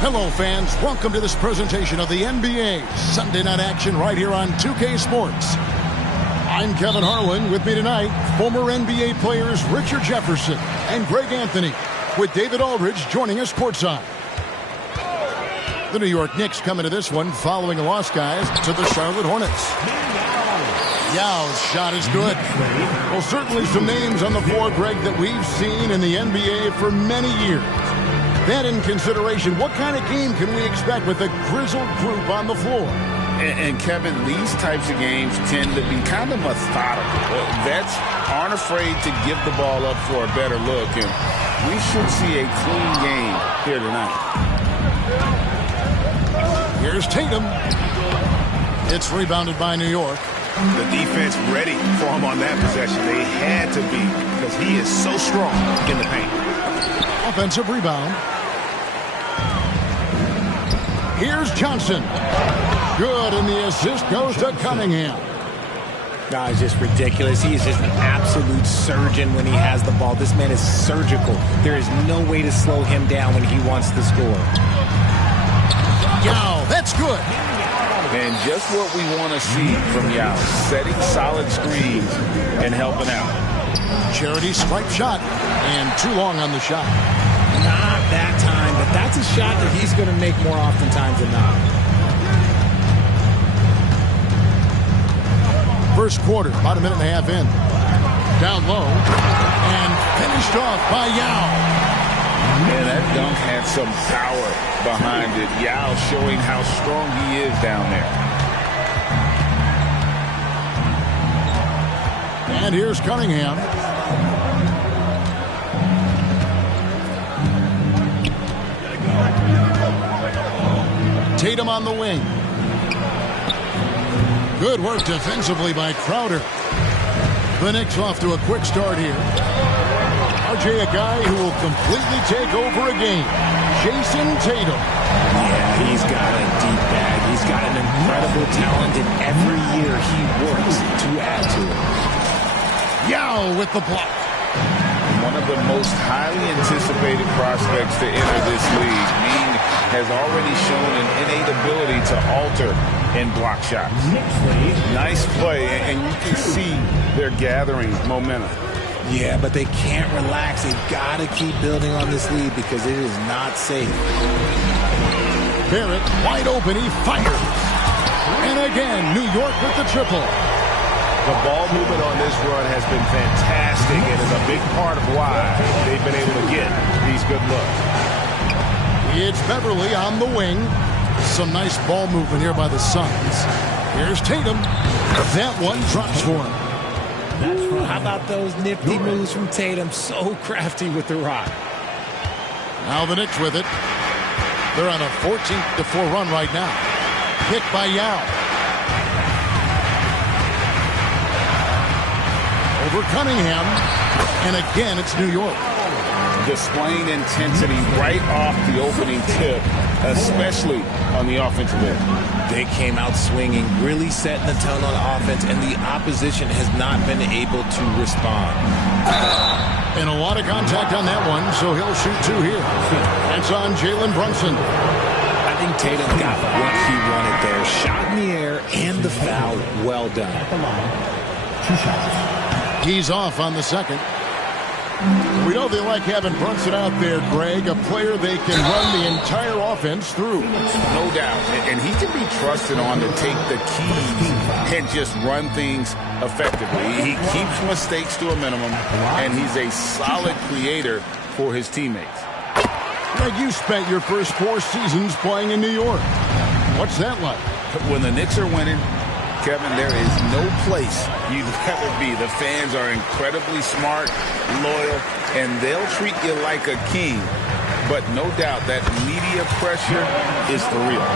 Hello, fans. Welcome to this presentation of the NBA Sunday Night Action right here on 2K Sports. I'm Kevin Harlan. With me tonight, former NBA players Richard Jefferson and Greg Anthony, with David Aldridge joining us courtside. The New York Knicks coming to this one following a loss, guys, to the Charlotte Hornets. Yao's shot is good. Well, certainly some names on the floor, Greg, that we've seen in the NBA for many years. That in consideration, what kind of game can we expect with a grizzled group on the floor? And Kevin, these types of games tend to be kind of methodical. Vets aren't afraid to give the ball up for a better look, and we should see a clean game here tonight. Here's Tatum. It's rebounded by New York. The defense ready for him on that possession. They had to be, because he is so strong in the paint. Offensive rebound. Here's Johnson. Good, and the assist goes to Cunningham. No, it's just ridiculous. He is just an absolute surgeon when he has the ball. This man is surgical. There is no way to slow him down when he wants to score. Yao, that's good. And just what we want to see from Yao, setting solid screens and helping out. Charity stripe shot, and too long on the shot. Not that time, but that's a shot that he's going to make more oftentimes than not. First quarter, about a minute and a half in. Down low, and finished off by Yao. And that dunk had some power behind it. Yao showing how strong he is down there. And here's Cunningham. Tatum on the wing. Good work defensively by Crowder. The Knicks off to a quick start here. RJ, a guy who will completely take over a game. Jason Tatum. Yeah, he's got a deep bag. He's got an incredible talent, and every year he works to add to it. Yao with the block. One of the most highly anticipated prospects to enter this league. Ming has already shown an innate ability to alter and block shots. Nice play, and you can see they're gathering momentum. Yeah, but they can't relax. They've got to keep building on this lead because it is not safe. Barrett wide open. He fires. And again, New York with the triple. The ball movement on this run has been fantastic and is a big part of why they've been able to get these good looks. It's Beverly on the wing. Some nice ball movement here by the Suns. Here's Tatum. That one drops for him. How about those nifty moves from Tatum? So crafty with the rock. Now the Knicks with it. They're on a 14-4 run right now. Picked by Yao. Over Cunningham. And again, it's New York. Displaying intensity right off the opening tip, especially on the offensive end. They came out swinging, really setting the tone on offense, and the opposition has not been able to respond. And a lot of contact on that one, so he'll shoot two here. That's on Jalen Brunson. I think Tatum got what he wanted there. Shot in the air and the foul. Well done. He's off on the second. We know they like having Brunson out there, Greg, a player they can run the entire offense through. No doubt. And he can be trusted on to take the keys and just run things effectively. He keeps mistakes to a minimum, and he's a solid creator for his teammates. Greg, you spent your first 4 seasons playing in New York. What's that like? When the Knicks are winning, Kevin, there is no place you'd rather be. The fans are incredibly smart, loyal, and they'll treat you like a king. But no doubt that media pressure is for real.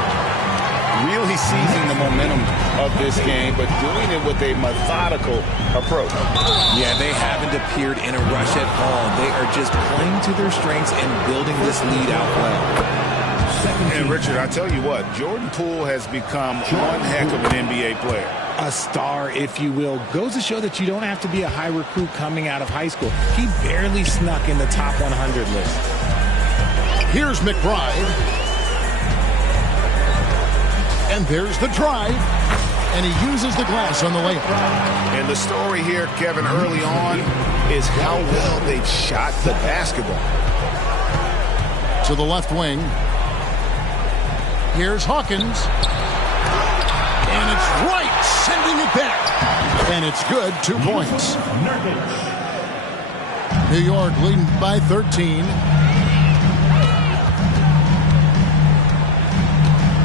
really seizing the momentum of this game, but doing it with a methodical approach. Yeah, they haven't appeared in a rush at all. They are just playing to their strengths and building this lead out well. And Richard, I tell you what, Jordan Poole has become one heck of an NBA player. A star, if you will. Goes to show that you don't have to be a high recruit coming out of high school. He barely snuck in the top 100 list. Here's McBride. And there's the drive. And he uses the glass on the layup. And the story here, Kevin, early on is how well they've shot the basketball. To the left wing. Here's Hawkins. And it's right, sending it back. And it's good, 2 points. New York leading by 13.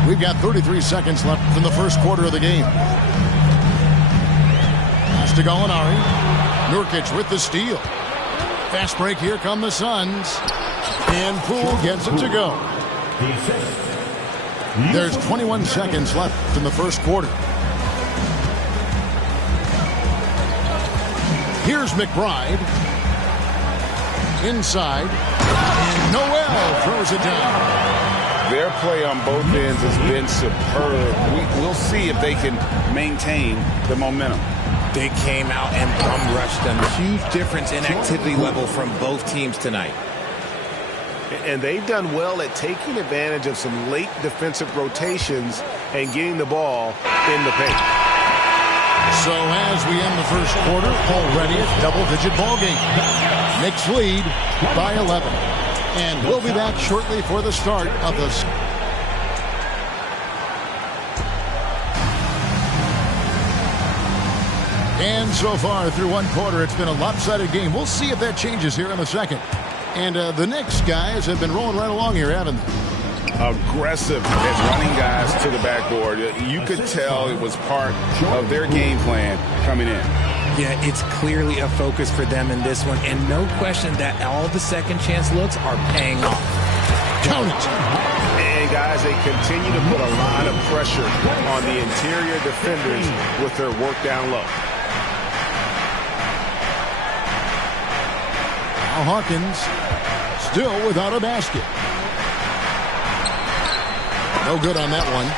We've got 33 seconds left in the first quarter of the game. Pass to Gallinari. Nurkic with the steal. Fast break, here come the Suns. And Poole gets it to go. There's 21 seconds left in the first quarter. Here's McBride. Inside. And Noel throws it down. Their play on both ends has been superb. We'll see if they can maintain the momentum. They came out and bum rushed them. Huge difference in activity level from both teams tonight. And they've done well at taking advantage of some late defensive rotations and getting the ball in the paint. So as we end the first quarter, already a double-digit ball game. Knicks lead by 11. And we'll be back shortly for the start of this. And so far through one quarter, it's been a lopsided game. We'll see if that changes here in a second. And the Knicks guys have been rolling right along here, haven't they? Aggressive at running guys to the backboard. You could tell it was part of their game plan coming in. Yeah, it's clearly a focus for them in this one. And no question that all the second chance looks are paying off. Count it. And guys, they continue to put a lot of pressure on the interior defenders with their work down low. Now Hawkins still without a basket. No good on that one.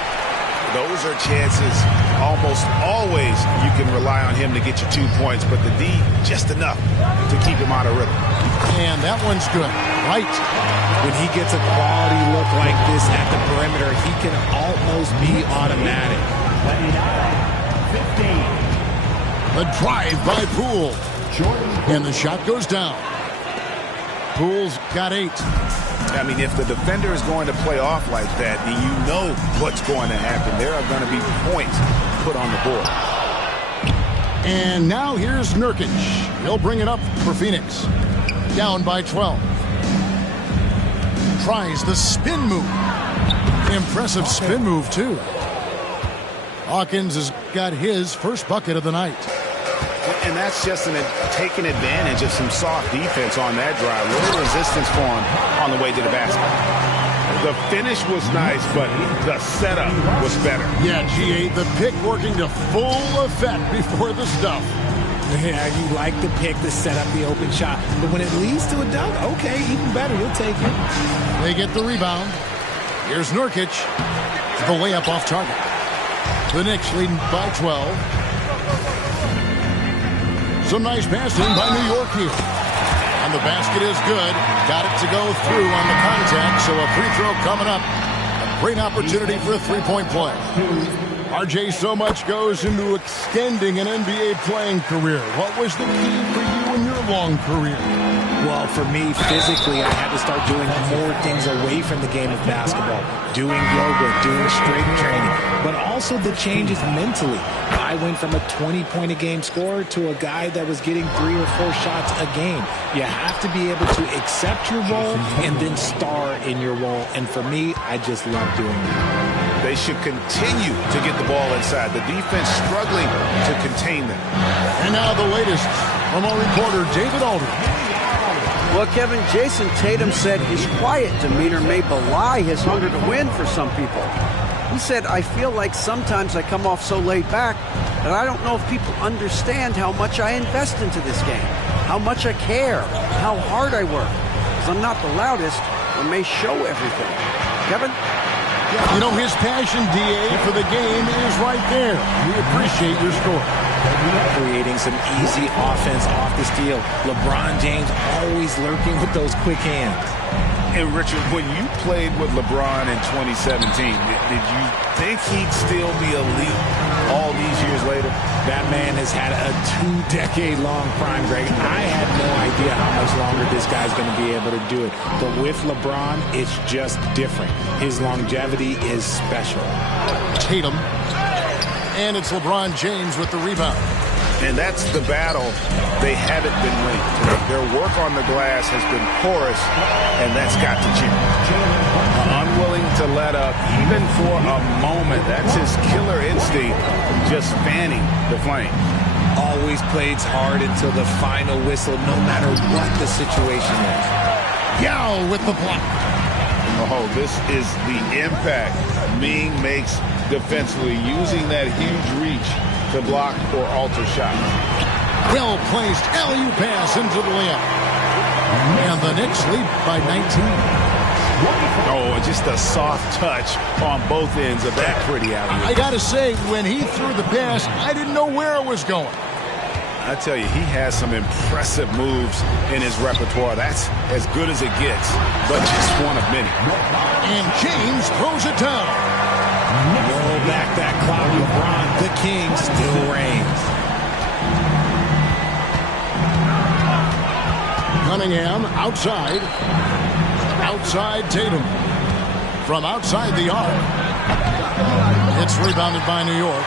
Those are chances almost always you can rely on him to get you 2 points, but the D just enough to keep him out of rhythm. And that one's good. Right. When he gets a quality look like this at the perimeter, he can almost be automatic. The drive by Poole. And the shot goes down. Poole's got 8. I mean, if the defender is going to play off like that, then you know what's going to happen. There are going to be points put on the board. And now here's Nurkic. He'll bring it up for Phoenix. Down by 12. Tries the spin move. Impressive spin move, too. Hawkins has got his first bucket of the night. And that's just taking advantage of some soft defense on that drive. Little resistance for him on the way to the basket. The finish was nice, but the setup was better. Yeah, G8, the pick working to full effect before the stuff. Yeah, you like the pick to set up the open shot. But when it leads to a dunk, okay, even better. You'll take it. They get the rebound. Here's Nurkic. The layup off target. The Knicks leading by 12. Some nice passing by New York here. And the basket is good. Got it to go through on the contact, so a free throw coming up. A great opportunity for a three-point play. RJ, so much goes into extending an NBA playing career. What was the key for you in your long career? Well, for me, physically, I had to start doing more things away from the game of basketball. Doing yoga, doing strength training, but also the changes mentally. I went from a 20-point-a-game scorer to a guy that was getting 3 or 4 shots a game. You have to be able to accept your role and then star in your role. And for me, I just love doing that. They should continue to get the ball inside. The defense struggling to contain them. And now the latest from our reporter, David Aldridge. Well, Kevin, Jason Tatum said his quiet demeanor may belie his hunger to win for some people. He said, I feel like sometimes I come off so laid back that I don't know if people understand how much I invest into this game, how much I care, how hard I work. Because I'm not the loudest or may show everything. Kevin? You know, his passion, DA, for the game is right there. We appreciate your score. Creating some easy offense off the steal. LeBron James always lurking with those quick hands. And Richard, when you played with LeBron in 2017, did you think he'd still be elite all these years later? That man has had a 2-decade-long prime, Greg. I had no idea how much longer this guy's going to be able to do it. But with LeBron, it's just different. His longevity is special. Tatum. And it's LeBron James with the rebound. And that's the battle they haven't been winning. Their work on the glass has been porous, and that's got to change. Unwilling to let up, even for a moment. That's his killer instinct, just fanning the flame. Always plays hard until the final whistle, no matter what the situation is. Yao with the block. Oh, this is the impact Ming makes defensively, using that huge reach to block or alter shots. Well-placed alley-oop pass into the layup. And the Knicks lead by 19. Oh, just a soft touch on both ends of that pretty alley-oop. I got to say, when he threw the pass, I didn't know where it was going. I tell you, he has some impressive moves in his repertoire. That's as good as it gets, but just one of many. And James throws it down. Roll back that clock, LeBron. The king still reigns. Cunningham outside. Outside Tatum. From outside the arc. It's rebounded by New York.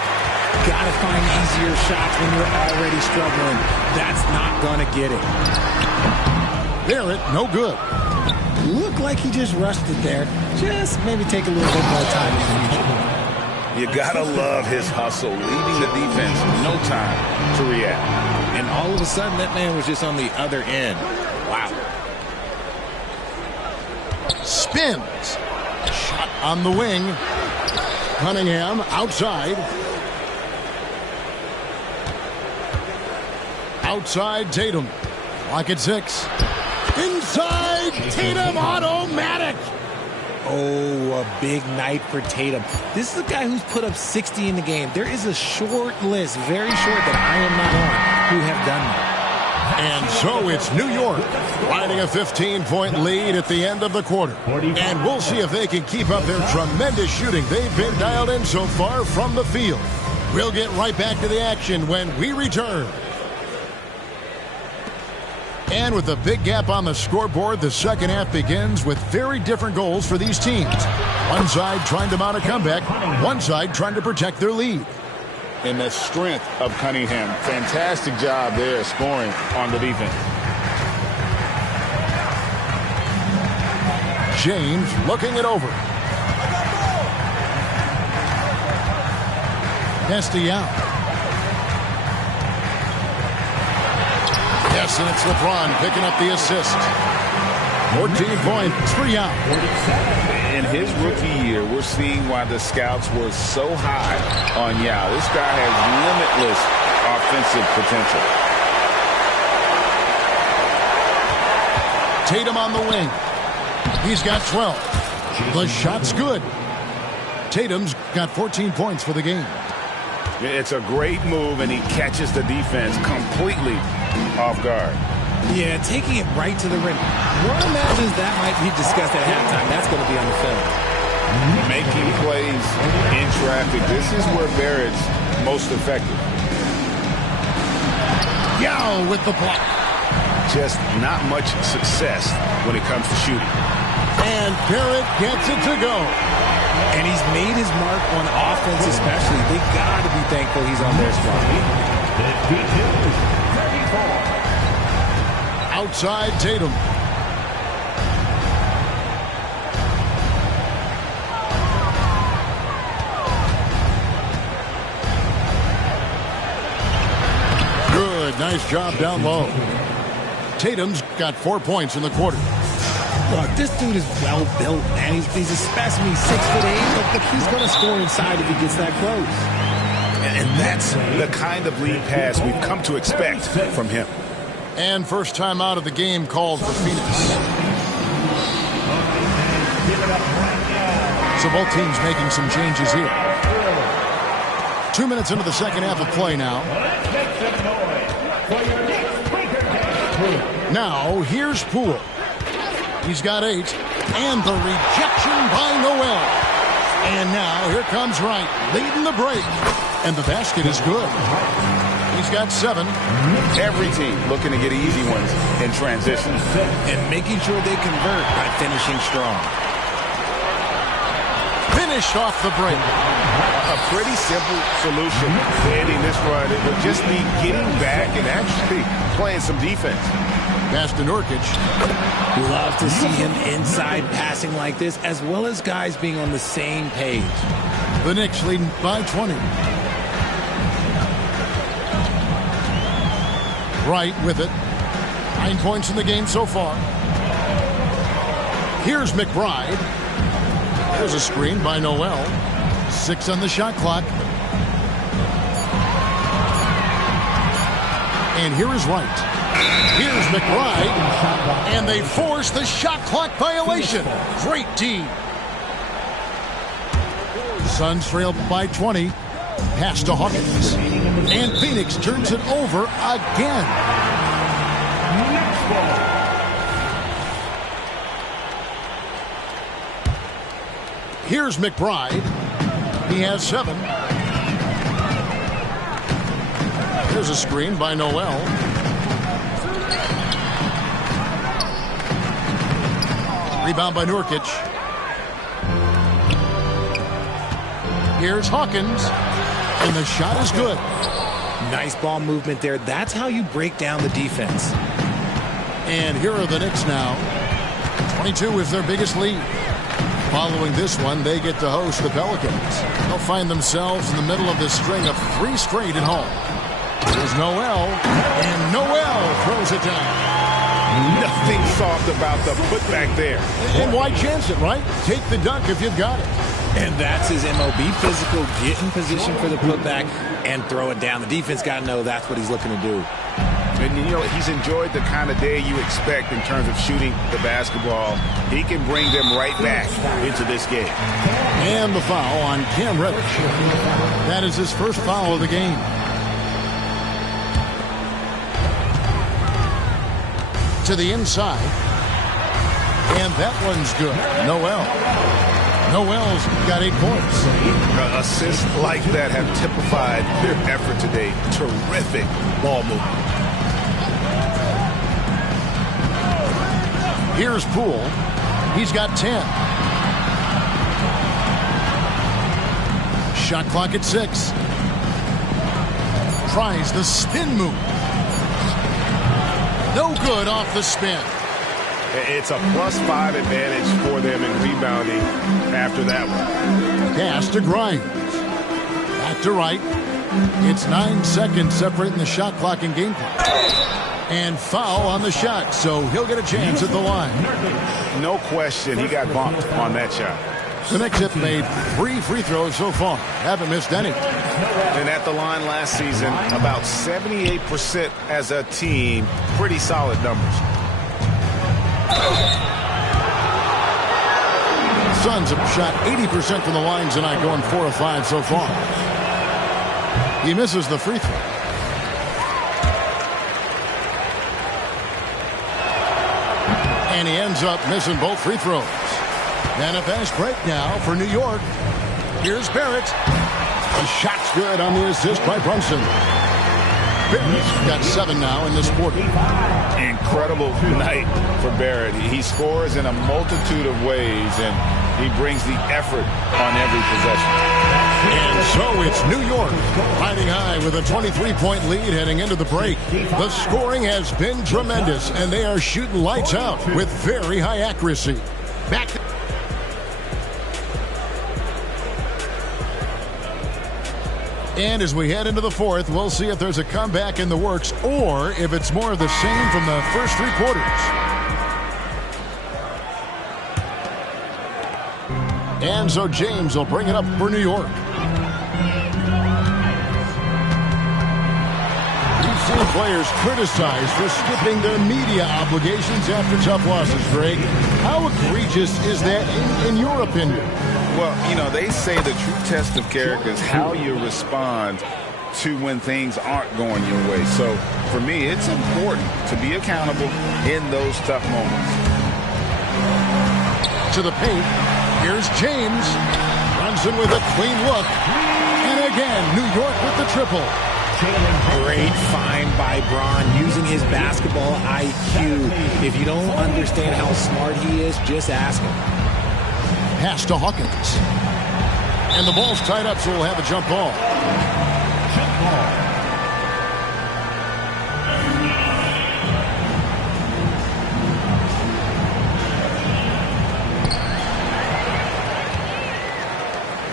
Gotta find easier shots when you're already struggling. That's not gonna get it. Barrett, no good. Looked like he just rushed it there. Just maybe take a little bit more time in the future. You gotta love his hustle, leaving the defense no time to react. And all of a sudden, that man was just on the other end. Wow. Spins. Shot on the wing. Cunningham outside. Outside Tatum. Lock at 6. Inside Tatum, automatic. Oh, a big night for Tatum. This is a guy who's put up 60 in the game. There is a short list, very short, that I am not on, who have done that. And so it's New York riding a 15-point lead at the end of the quarter. And we'll see if they can keep up their tremendous shooting they've been dialed in so far from the field. We'll get right back to the action when we return. And with a big gap on the scoreboard, the second half begins with very different goals for these teams. One side trying to mount a comeback, one side trying to protect their lead. And the strength of Cunningham. Fantastic job there scoring on the defense. James looking it over. Castellano. Yes, and it's LeBron picking up the assist. 14 points for Yao. In his rookie year, we're seeing why the scouts were so high on Yao. This guy has limitless offensive potential. Tatum on the wing. He's got 12. The shot's good. Tatum's got 14 points for the game. It's a great move, and he catches the defense completely off guard. Yeah, taking it right to the rim. One imagines that might be discussed at halftime. That's going to be on the film. Making plays in traffic. This is where Barrett's most effective. Yao with the block. Just not much success when it comes to shooting. And Barrett gets it to go. And he's made his mark on offense especially. They got to be thankful he's on their squad. Outside Tatum. Good, nice job down low. Tatum's got 4 points in the quarter. Look, this dude is well built, man. He's a specimen. He's 6'8". Look, he's going to score inside if he gets that close. And that's the kind of lead pass we've come to expect from him. And first time out of the game called for Phoenix. So both teams making some changes here. 2 minutes into the second half of play now. Now, here's Poole. He's got 8. And the rejection by Noel. And now, here comes Wright, leading the break. And the basket is good. He's got 7. Every team looking to get easy ones in transition. And making sure they convert by finishing strong. Finished off the break. A pretty simple solution to ending this run. It would just be getting back and actually playing some defense. Pass to Nurkic. Love to see him inside passing like this, as well as guys being on the same page. The Knicks leading by 20. Wright with it. 9 points in the game so far. Here's McBride. There's a screen by Noel. 6 on the shot clock. And here is Wright. Here's McBride. And they force the shot clock violation. Great D. Suns trail by 20. Pass to Hawkins. And Phoenix turns it over again. Here's McBride. He has 7. There's a screen by Noel. Rebound by Nurkic. Here's Hawkins. And the shot is good. Nice ball movement there. That's how you break down the defense. And here are the Knicks now. 22 is their biggest lead. Following this one, they get to host the Pelicans. They'll find themselves in the middle of this string of 3 straight at home. There's Noel, and Noel throws it down. Nothing soft about the putback there. And why chance it, right? Take the dunk if you've got it. And that's his MO. Be physical, get in position for the putback, and throw it down. The defense got to know that's what he's looking to do. And, you know, he's enjoyed the kind of day you expect in terms of shooting the basketball. He can bring them right back into this game. And the foul on Cam Reddish. That is his first foul of the game. To the inside. And that one's good. Noel's got 8 points. Assists like that have typified their effort today. Terrific ball movement. Here's Poole. He's got 10. Shot clock at 6. Tries the spin move. No good off the spin. It's a +5 advantage for them in rebounding after that one. Pass to Grimes. Back to Wright. It's 9 seconds separating the shot clock and game clock. And foul on the shot, so he'll get a chance at the line. No question, he got bumped on that shot. The Knicks have made 3 free throws so far. Haven't missed any. And at the line last season, about 78% as a team. Pretty solid numbers. Suns have shot 80% from the line tonight, going 4 of 5 so far. He misses the free throw. And he ends up missing both free throws. And a fast break now for New York. Here's Barrett. The shot's good on the assist by Brunson. Barrett's got 7 now in this quarter. Incredible night for Barrett. He scores in a multitude of ways, and he brings the effort on every possession. And so it's New York riding high with a 23-point lead heading into the break. The scoring has been tremendous, and they are shooting lights out with very high accuracy. Back. And as we head into the fourth, we'll see if there's a comeback in the works or if it's more of the same from the first 3 quarters. And so James will bring it up for New York. We've seen players criticized for skipping their media obligations after tough losses, Greg. How egregious is that in your opinion? Well, you know, they say the true test of character is how you respond to when things aren't going your way. So, for me, it's important to be accountable in those tough moments. To the paint. Here's James. Brunson with a clean look. And again, New York with the triple. Great find by Bron using his basketball IQ. If you don't understand how smart he is, just ask him. Pass to Hawkins. And the ball's tied up, so we'll have a jump ball.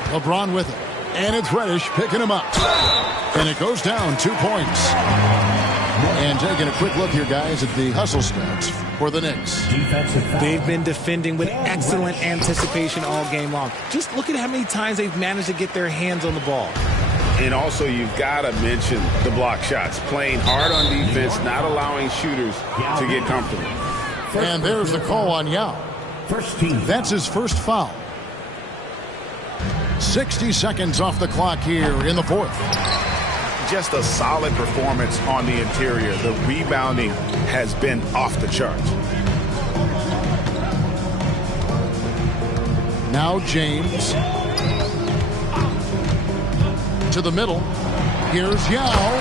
LeBron with it. And it's Reddish picking him up. And it goes down 2 points. And taking a quick look here, guys, at the hustle stats for the Knicks. They've been defending with excellent anticipation all game long. Just look at how many times they've managed to get their hands on the ball. And also, you've got to mention the block shots. Playing hard on defense, not allowing shooters to get comfortable. And there's the call on Yao. That's his first foul. 60 seconds off the clock here in the fourth. Just a solid performance on the interior. The rebounding has been off the charts. Now James. To the middle. Here's Yao.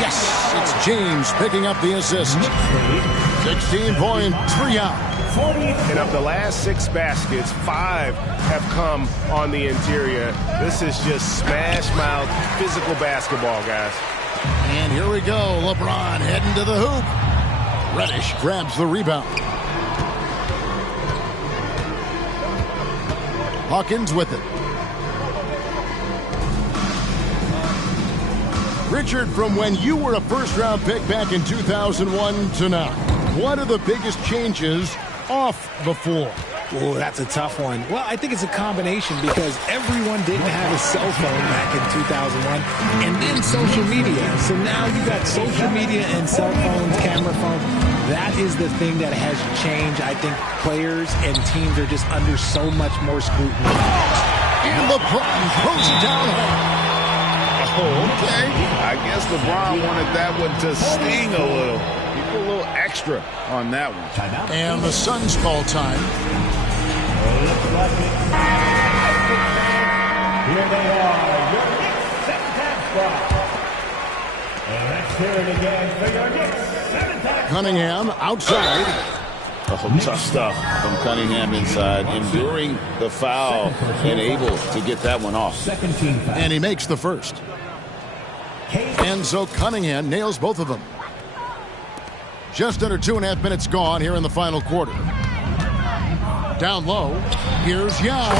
Yes, it's James picking up the assist. 16 points for Yao. And of the last 6 baskets, 5 have come on the interior. This is just smash mouth physical basketball, guys. And here we go. LeBron heading to the hoop. Reddish grabs the rebound. Hawkins with it. Richard, from when you were a first-round pick back in 2001 to now, what are the biggest changes off the floor? Oh, that's a tough one. Well, I think it's a combination because everyone didn't have a cell phone back in 2001 and then social media. So now you got social media and cell phones, camera phones. That is the thing that has changed. I think players and teams are just under so much more scrutiny. And LeBron throws it down hard. Oh, okay. I guess LeBron wanted that one to sting a little. He put a little extra on that one. And the Suns call time. Here they are, your Knicks 7th squad. And let's hear it again for your Knicks 7th. Cunningham outside. Oh, tough stuff from Cunningham inside, enduring the foul and able to get that one off. And he makes the first. And so Cunningham nails both of them. Just under 2.5 minutes gone here in the final quarter. Down low, here's Yao.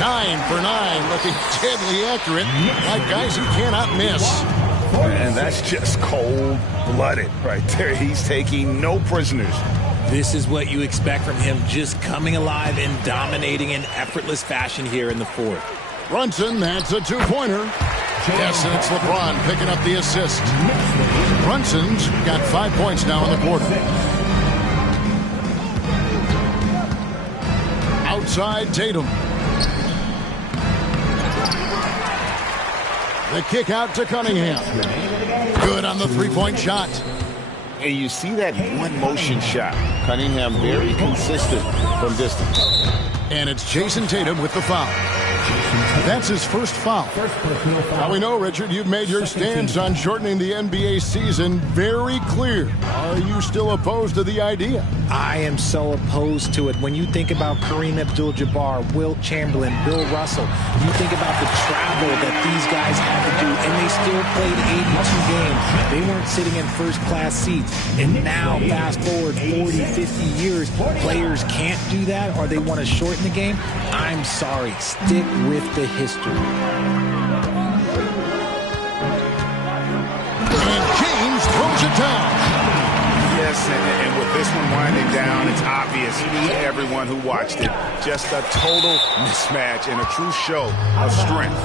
9 for 9, looking deadly accurate, like guys he cannot miss. And that's just cold-blooded right there. He's taking no prisoners. This is what you expect from him, just coming alive and dominating in effortless fashion here in the fourth. Brunson, that's a 2-pointer. Yes, and it's LeBron picking up the assist. Brunson's got 5 points now in the quarter. Outside Tatum. The kick out to Cunningham. Good on the 3-point shot. And you see that one motion shot. Cunningham very consistent from distance. And it's Jason Tatum with the foul. That's his first foul. Now we know, Richard, you've made your stance on shortening the NBA season very clear. Are you still opposed to the idea? I am so opposed to it. When you think about Kareem Abdul-Jabbar, Wilt Chamberlain, Bill Russell, you think about the travel that these guys had to do, and they still played 82 games. They weren't sitting in first-class seats. And now, fast forward 40, 50 years, players can't do that, or they want to shorten the game. I'm sorry. Stick with the history. And James throws it down. Yes, and with this one winding down. It's obvious to everyone who watched it. Just a total mismatch and a true show of strength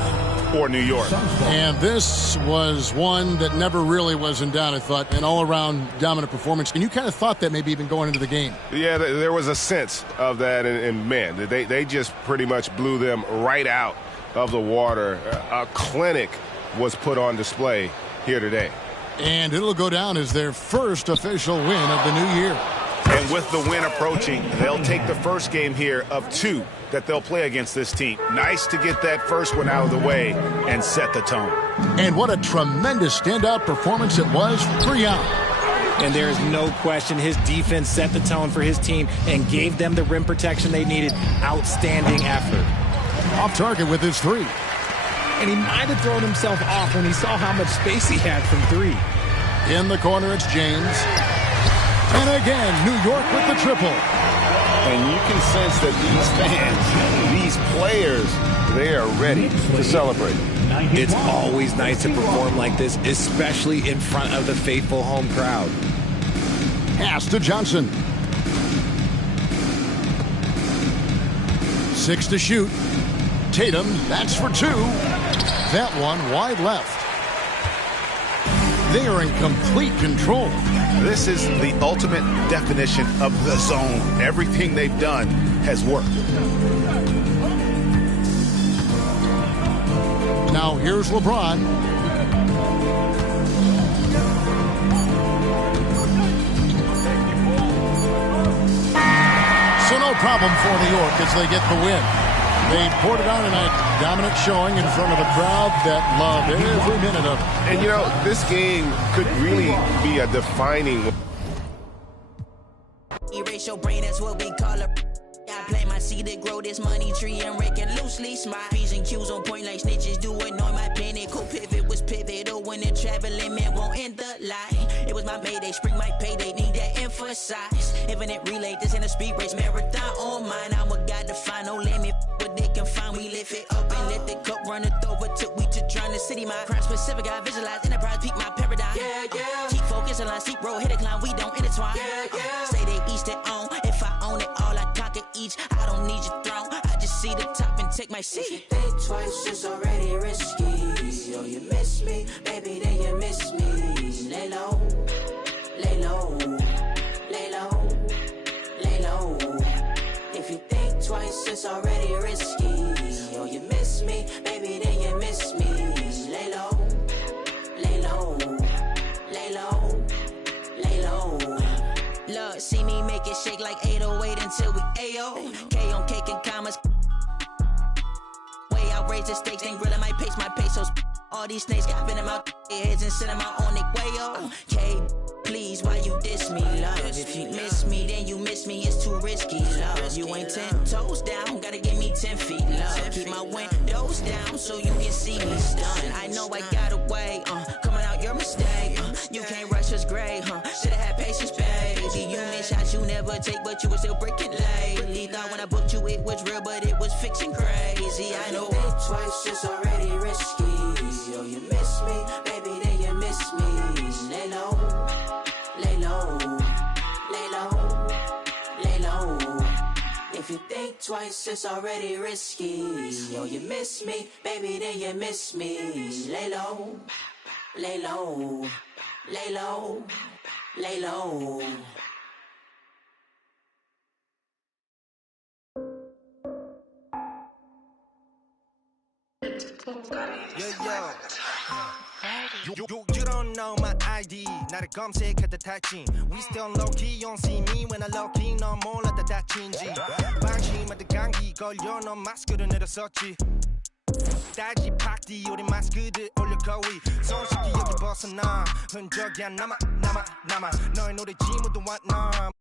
for New York. And this was one that never really was in doubt, I thought, an all-around dominant performance. And you kind of thought that maybe even going into the game. Yeah, there was a sense of that, and man, they just pretty much blew them right out of the water. A clinic was put on display here today. And it'll go down as their first official win of the new year. And with the win approaching, they'll take the first game here of 2 that they'll play against this team. Nice to get that first one out of the way and set the tone. And what a tremendous standout performance it was for Young. And there is no question his defense set the tone for his team and gave them the rim protection they needed. Outstanding effort. Off target with his 3. And he might have thrown himself off when he saw how much space he had from 3. In the corner, it's James. And again, New York with the triple. And you can sense that these fans, these players, they are ready to celebrate. It's always nice to perform like this, especially in front of the faithful home crowd. Pass to Johnson. 6 to shoot. Tatum, that's for 2. That one wide left. They are in complete control. This is the ultimate definition of the zone. Everything they've done has worked. Now here's LeBron. So no problem for New York as they get the win. They poured it on tonight. Dominant showing in front of a crowd that loved every minute of it. And, you know, this game could really be a defining. Erase your brain, that's what we call it. I plant my seed to grow this money tree and raking loosely. Smile. P's and Q's on point like snitches do annoy my pinnacle. Pivot was pivotal when the traveling man won't end the line. It was my mayday, spring my payday, need that emphasize. Infinite relay, this in a speed race, marathon on mine. I'm a guy to find no limit. What they can find, we lift it up and let the cup run it over. Took we to drown the city, my crime specific. I visualize enterprise, peak my paradigm. Keep focus on steep road, hit a climb, we don't intertwine. Say they each their own. If I own it all, I conquer each. I don't need your throne. I just see the top and take my seat. If you think twice, it's already risky. Yo, you miss me, baby, then you miss me. Lay low, lay low, lay low, lay low. If you think twice, it's already risky. Yo, you miss me, baby, then you miss me. Lay low, lay low, lay low, lay low. Look, see me make it shake like 808 until we AO. K on cake and commas. Way I raise the stakes, then grilling my pesos. All these snakes got venom out their heads and send them out on their way, yo. K, please, why you diss me, love? If you miss me, then you miss me, it's too risky, love. You ain't 10 toes down, gotta give me 10 feet, love. Keep my windows down so you can see me stunned. I know I got away, coming out your mistake. You can't rush us great, should've had patience, baby. You miss shots you never take, but you were still breaking late. Really thought when I booked you it was real, but it was fiction crazy. I know think twice, it's already risky. Yo, you miss me, baby, then you miss me. Lay low, lay low, lay low, lay low. If you think twice, it's already risky. Yo, you miss me, baby, then you miss me. Lay low, lay low, lay low, lay low. You don't know my ID. 나를 검색했다 다친. We still low key, you don't see me when I low key. 넌 몰랐다 다친지. 방심한테 감기 걸려 넌 마스크를 내렸었지. 딸기 팍디 우리 마스크들 올려 거위. 손쉽게 여기 벗어나. 흔적이 안 남아. 너의 노래 지문도 왔나.